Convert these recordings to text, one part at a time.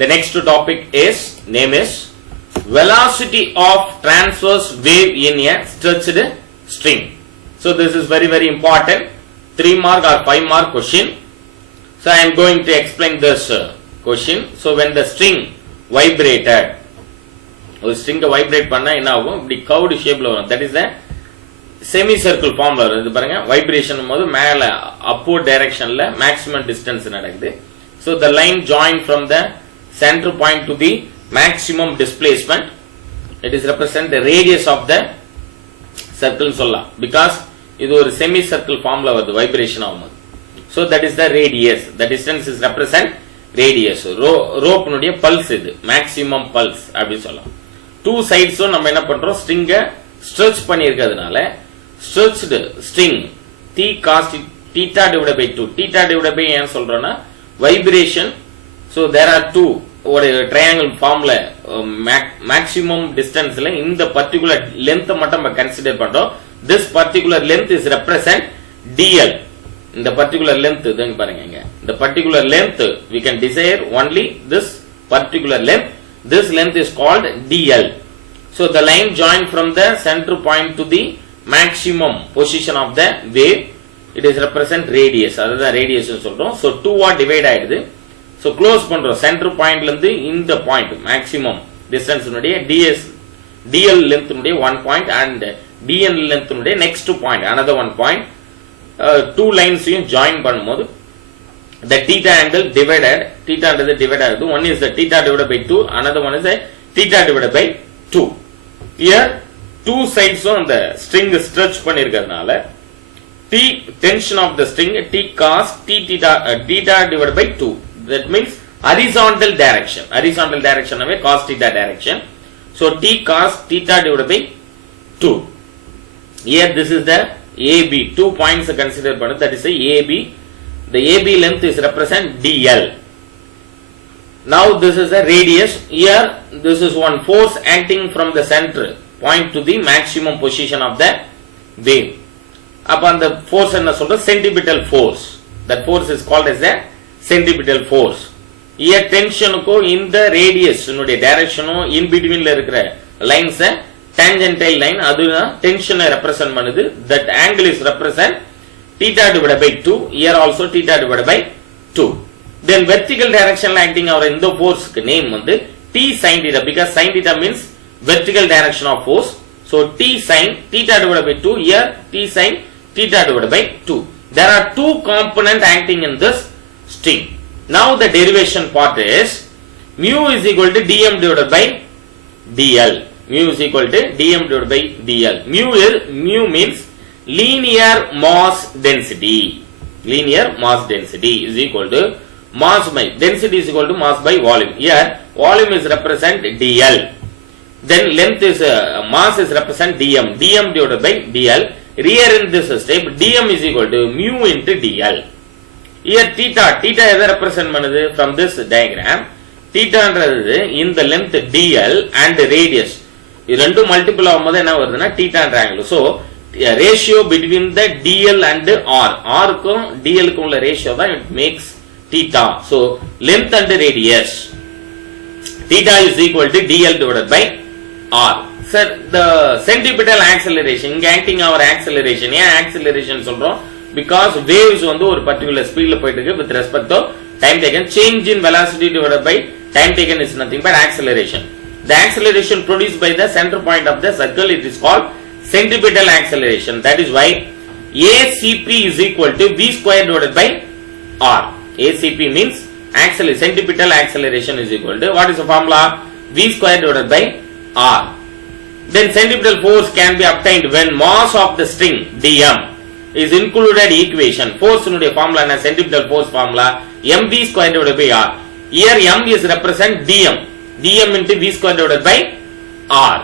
The next topic is name is velocity of transverse wave in a stretched string. So this is very important 3 mark or 5 mark question. So I am going to explain this question. So when the string vibrated, ஒரு string vibrate பண்ணா என்ன ஆகும்? இப்படி curved shape ல வரும். That is the semicircle form ல வருது பாருங்க. Vibration போது மேல upward direction ல maximum distance நடக்குது. So the line joined from the center point to the maximum displacement, it is represent the radius of the circle சொல்லலாம். Because இது ஒரு semicircle form ல வருது vibration ஆகும்போது. So that is the radius. The distance is represent radius. Rope னுடைய pulse இது maximum pulse அப்படி சொல்லலாம். Two sides நம்ம என்ன பண்றோம், string stretch பண்ணியிருக்கிறதுனால stretched string t cos theta divided by 2. Theta divided by ஏன் சொல்றோம்னா vibration. So there are two ஒரு triangle formல maximum distanceல இந்த particular length மட்டும் நம்ம consider பண்றோம். This particular length is represent dl. இந்த particular length இதங்க பாருங்க இங்க. The particular length we can desire only this particular length. This length is called dl. So the line joined from the center point to the maximum position of the wave, it is represent radius. அதுதான் radius னு சொல்றோம். So 2 ஆ divide ஆயிடுது. So close பண்றோம் center point ல இருந்து இந்த point maximum distance உடைய dl length உடைய 1 point and dn length உடைய next point another 1 point. Two lines join பண்ணும்போது the theta angle divided, theta and divided ஆகுது. One is the theta divided by 2, another one is the theta divided by 2. Here two sides on the string stretch பண்ணிருக்கிறதுனால t tension of the string t cos t theta divided by 2. That means horizontal direction. Horizontal direction away cos theta direction. So t cos theta divided by 2. Here this is the AB. 2 points are considered, but that is a AB. The AB length is represent dl. Now this is a radius. Here this is one force acting from the center point to the maximum position of the wave. Upon the force enna solra centripetal force. That force is called as the centripetal force. Here tension ko in the radius nude direction in between la irukra lines tangential line aduna tension represent பண்ணுது. That angle is represent theta divided by 2. Here also theta divided by 2. Then vertical direction acting our in the force name வந்து t sin theta, because sin theta means vertical direction of force. So t sin theta divided by 2. Here t sin theta divided by 2. There are two components acting in this string. Now the derivation part is mu is equal to dm divided by dl. Mu is equal to dm divided by dl. Mu means linear mass density. Linear mass density is equal to mass by density is equal to mass by volume. Here volume is represent dl. Then length is mass is represent dm. Dm divided by dl. Here in this step dm is equal to mu into dl. Here theta எதை represent பண்ணுது from this diagram? Theta என்றது in the length dl and radius. இது ரெண்டும் multiple ஆகும்போது என்ன வருதுன்னா theta என்ற angle. So ratio between the dl and r. R க்கும் dl க்கும் உள்ள ratio தான் it makes theta. So length and radius. Theta is equal to dl divided by r. Sir, the centripetal acceleration, இங்க acting our acceleration. ஏன் acceleration சொல்றோம்? Because waves வந்து ஒரு particular speed ல போயிட்டு இருக்கு with respect to time taken. Change in velocity divided by time taken is nothing but acceleration. The acceleration produced by the center point of the circle, it is called centripetal acceleration. That is why ACP is equal to v square divided by r. ACP means centripetal acceleration is equal to, what is the formula? V square divided by r. Then centripetal force can be obtained when mass of the string dm is included equation. Force nude formula na centripetal force formula mv square divided by r. Here m is represent dm. dm into v square divided by r.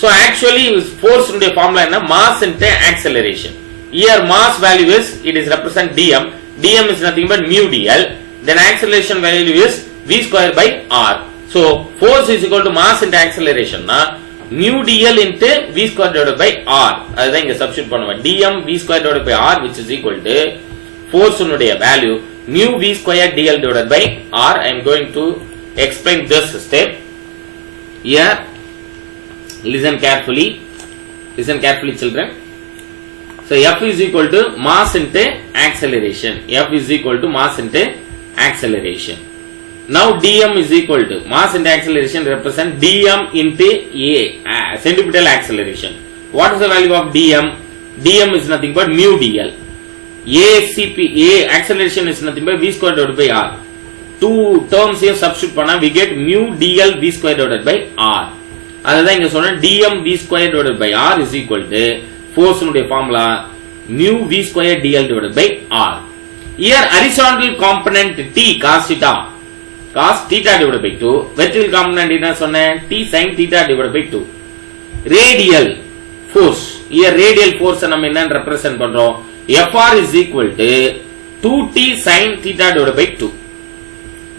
So actually force nude formula na mass into acceleration. Here mass value is, it is represent dm. dm is nothing but mu dl. Then acceleration value is v square by r. So force is equal to mass into acceleration na mu dl into v square divided by r. அதுதான் இங்க substitute பண்ணுவோம். dm v square divided by r which is equal to force உடைய value mu v square dl divided by r. I am going to explain this step. Here, listen carefully children. So F is equal to mass into acceleration. F is equal to mass into acceleration. Now dm is equal to mass into acceleration represent dm into a centripetal acceleration. What is the value of dm? Dm is nothing but mu dl. A acceleration is nothing but v square divided by r. Two terms here substitute panna we get mu dl v square divided by r. Adha inga sonna dm v square divided by r is equal to force nude formula mu v square dl divided by r. Here horizontal component t cos theta divided by 2. Vertical component enna sonna t sin theta divided by 2. Radial force, here radial force நம்ம என்ன represent பண்றோம்? Fr is equal to 2t sin theta divided by 2.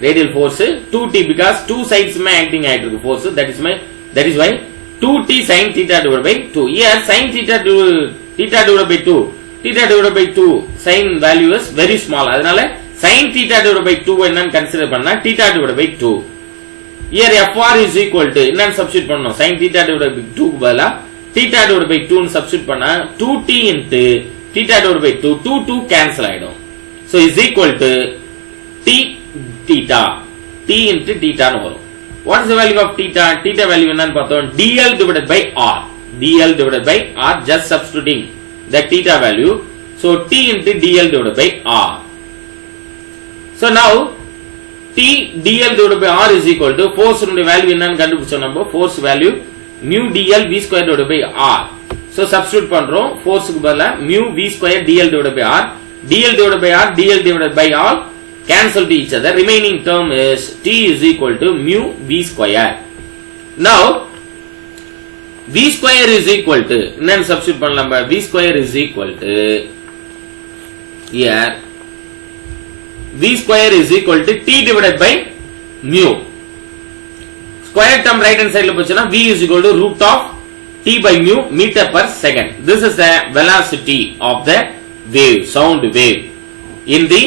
Radial force 2t because two sides may acting ஆயிட்டு force, that is why 2t sin theta divided by 2. Here sin theta divided by 2, theta divided by 2 sin value is very small, அதனால sin theta divided by 2 என்னன்னு consider பண்ணா theta divided by 2. Here Fr is equal to என்னன்னு substitute பண்ணனும்? sin theta divided by 2 க்கு பதிலா theta divided by 2 னு substitute பண்ணா 2t into theta divided by 2 cancel ஆயிடும். So is equal to t into theta னு வரும். What is the value of theta? Theta value என்னன்னு பார்த்தோம்? dl divided by r. dl divided by r, just substituting the theta value. So t into dl divided by r. So now t dl divided by r is equal to force உடைய value என்னன்னு கண்டுபிடிச்சோம் நம்ம. Force value mu dl v square divided by r. So substitute பண்றோம். Force க்கு பதிலா mu v square dl divided by r. dl divided by r, dl divided by r cancel to each other. Remaining term is t is equal to mu v square. Now v square is equal to என்னன்னு substitute பண்ணலாம்? v square is equal to here v square is equal to t divided by mu. Square term right hand side la pochana v is equal to root of t by mu meter per second. This is the velocity of the wave, sound wave in the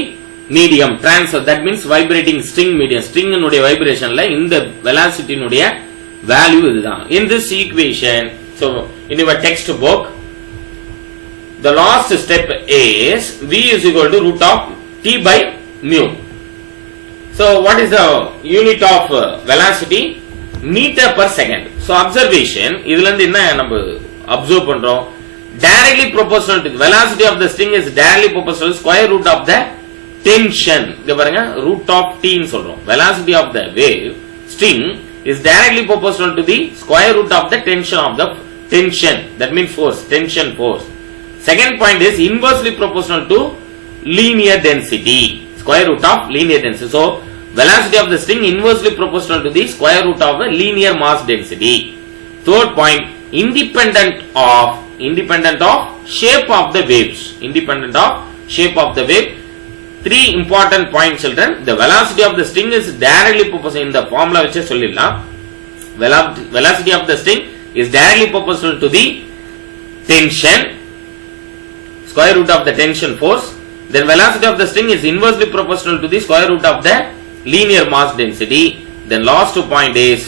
medium transfer, that means vibrating string medium. String nude vibration la இந்த velocity nude value இதுதான். In this equation, so in your textbook the last step is v is equal to root of t by mu. So what is the unit of velocity? Meter per second. So observation இதுல இருந்து என்ன நம்ம observe பண்றோம்? Directly proportional to velocity of the string is directly proportional to square root of the tension. இங்க பாருங்க root of t ன்னு சொல்றோம். Velocity of the wave string is directly proportional to the square root of the tension, that means force, tension force. Second point is inversely proportional to linear density, square root of linear density. So velocity of the string inversely proportional to the square root of the linear mass density. Third point, independent of shape of the waves. Independent of shape of the wave. Three important points children. The velocity of the string is directly proportional, in the formula which is சொல்லிடலாம். Velocity of the string is directly proportional to the tension, square root of the tension force. Then velocity of the string is inversely proportional to the square root of the linear mass density. Then last point is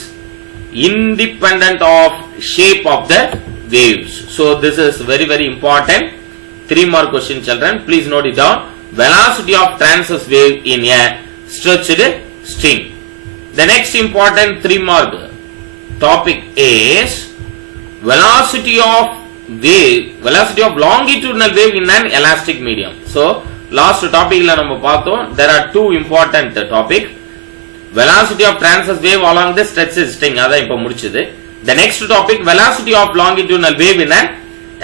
independent of shape of the waves. So this is very very important. 3 more question children, please note it down. Velocity of transverse wave in a stretched string. The next important 3 mark topic is velocity of longitudinal wave in an elastic medium. So last topic la நம்ம பார்த்தோம். There are 2 important topic. Velocity of transverse wave along the stretched string, அத இப்ப முடிச்சது. The next topic, velocity of longitudinal wave in an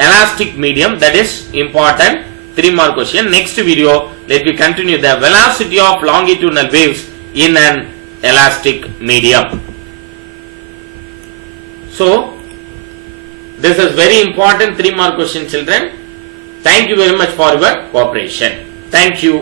elastic medium, that is important. 3 more question. Next video, let me continue the velocity of longitudinal waves in an elastic medium. So this is very important 3 more question children. Thank you very much for your cooperation. Thank you.